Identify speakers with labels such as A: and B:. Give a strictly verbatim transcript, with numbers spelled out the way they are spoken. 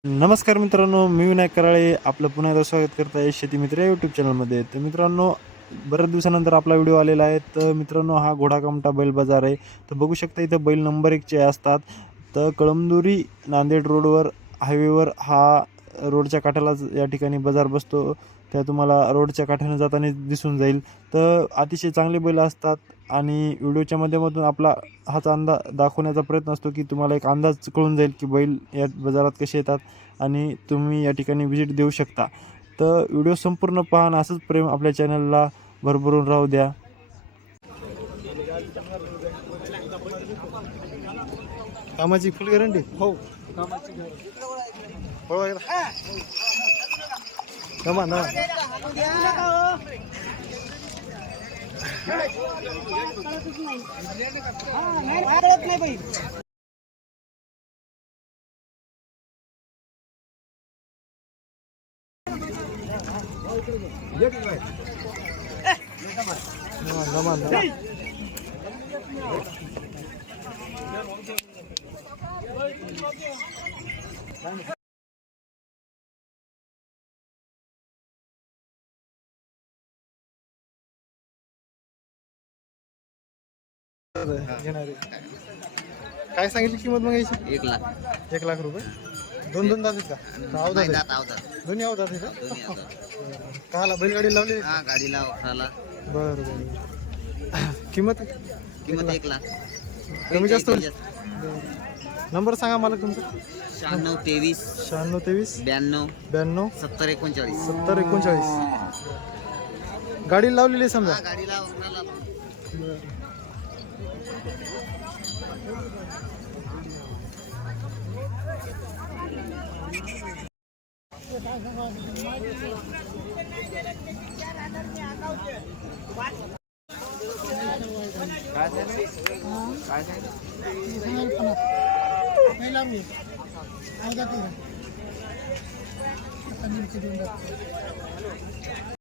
A: नमस्कार मित्रांनो, मी विनायक कराळे आपलं पुन्हा एकदा स्वागत करत आहे शेती मित्र या यूट्यूब चॅनलमध्ये. तर मित्रांनो, बऱ्याच दिवसानंतर आपला व्हिडिओ आलेला आहे. तर मित्रांनो, हा घोडाकामटा बैल बाजार आहे. तर बघू शकता इथं बैल नंबर एकचे असतात. तर कळमनुरी नांदेड रोडवर हायवेवर हा रोडच्या काठालाच या ठिकाणी बाजार बसतो. त्या तुम्हाला रोडच्या काठाने जाताना दिसून जाईल. तर अतिशय चांगले बैल असतात आणि व्हिडिओच्या माध्यमातून आपला हाच अंदाज दाखवण्याचा प्रयत्न असतो की तुम्हाला एक अंदाज कळून जाईल की बैल या बाजारात कसे येतात आणि तुम्ही या ठिकाणी व्हिजिट देऊ शकता. तर व्हिडिओ संपूर्ण पहा आणि असंच प्रेम आपल्या चॅनलला भरभरून राहू द्या. कामाची फुल गॅरंटी
B: हो कामाची
A: नमा नमा नमा नमा घेणारे काय सांगितली किंमत मग याची?
B: एक लाख
A: एक लाख रुपये. दोन दोन दात आहेत का? का अवधात
B: नाही,
A: आहेत?
B: दात अवधात.
A: दोन्ही अवधात आहे का?
B: दोन्ही अवधात.
A: काला बैलगाडी लावली?
B: हा गाडीला वखराला
A: बरं बरं. किंमत
B: किंमत एक लाख
A: कमी जास्त होईल? नंबर सांगा मला तुमचा.
B: शहाण्णव तेवीस
A: शहाण्णव तेवीस
B: ब्याण्णव
A: ब्याण्णव
B: सत्तर एकोणचाळीस
A: सत्तर एकोणचाळीस. गाडी लावलेली आहे समजा.
B: हा गाडीला वखराला
C: पहिला